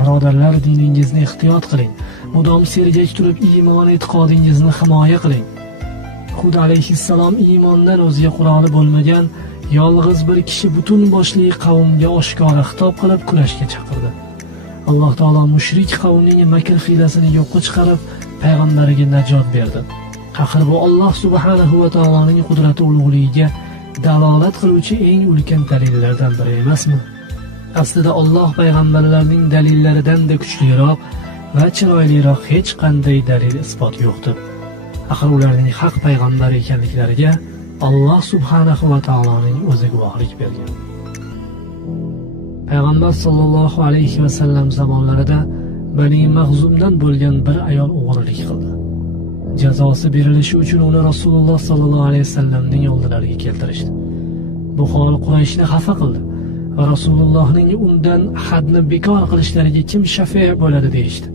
Birodarlar, diningizni ehtiyot qiling. Mudom sergak turib iymon e'tiqodingizni himoya qiling. Hud alayhissalom iymondan o'zga quroli bo'lmagan yolg'iz bir kishi butun boshli qavmga oshkora xitob qilib kurashga chaqirdi. Alloh taolo mushrik qavmning makr hiylasini yo'qqa chiqarib, payg'ambariga najot berdi. Axir bu Alloh subhanahu va taoloning qudrati ulug'ligiga dalolat qiluvchi eng ulkan dalillardan biri emasmi? Aslida Alloh payg'ambarlarning dalillaridan-da kuchliroq va chiroyliroq hech qanday dalil isbot yo'qdir. Axir ularning haq payg'ambar ekanliklariga Alloh subhanahu va taoloning o'zi guvohlik bergan. Payg'ambar sollallohu alayhi va sallam zamonlarida Bani Mahzumdan bo'lgan bir ayol o'g'rilik qildi. Jazosi berilishi uchun uni Rasululloh sollallohu alayhi vasallamning oldilariga keltirishdi. Bu hol Qurayshni xafa qildi va Rasulullohning undan hadni bekor qilishlariga kim shafi' bo'ladi deyishdi.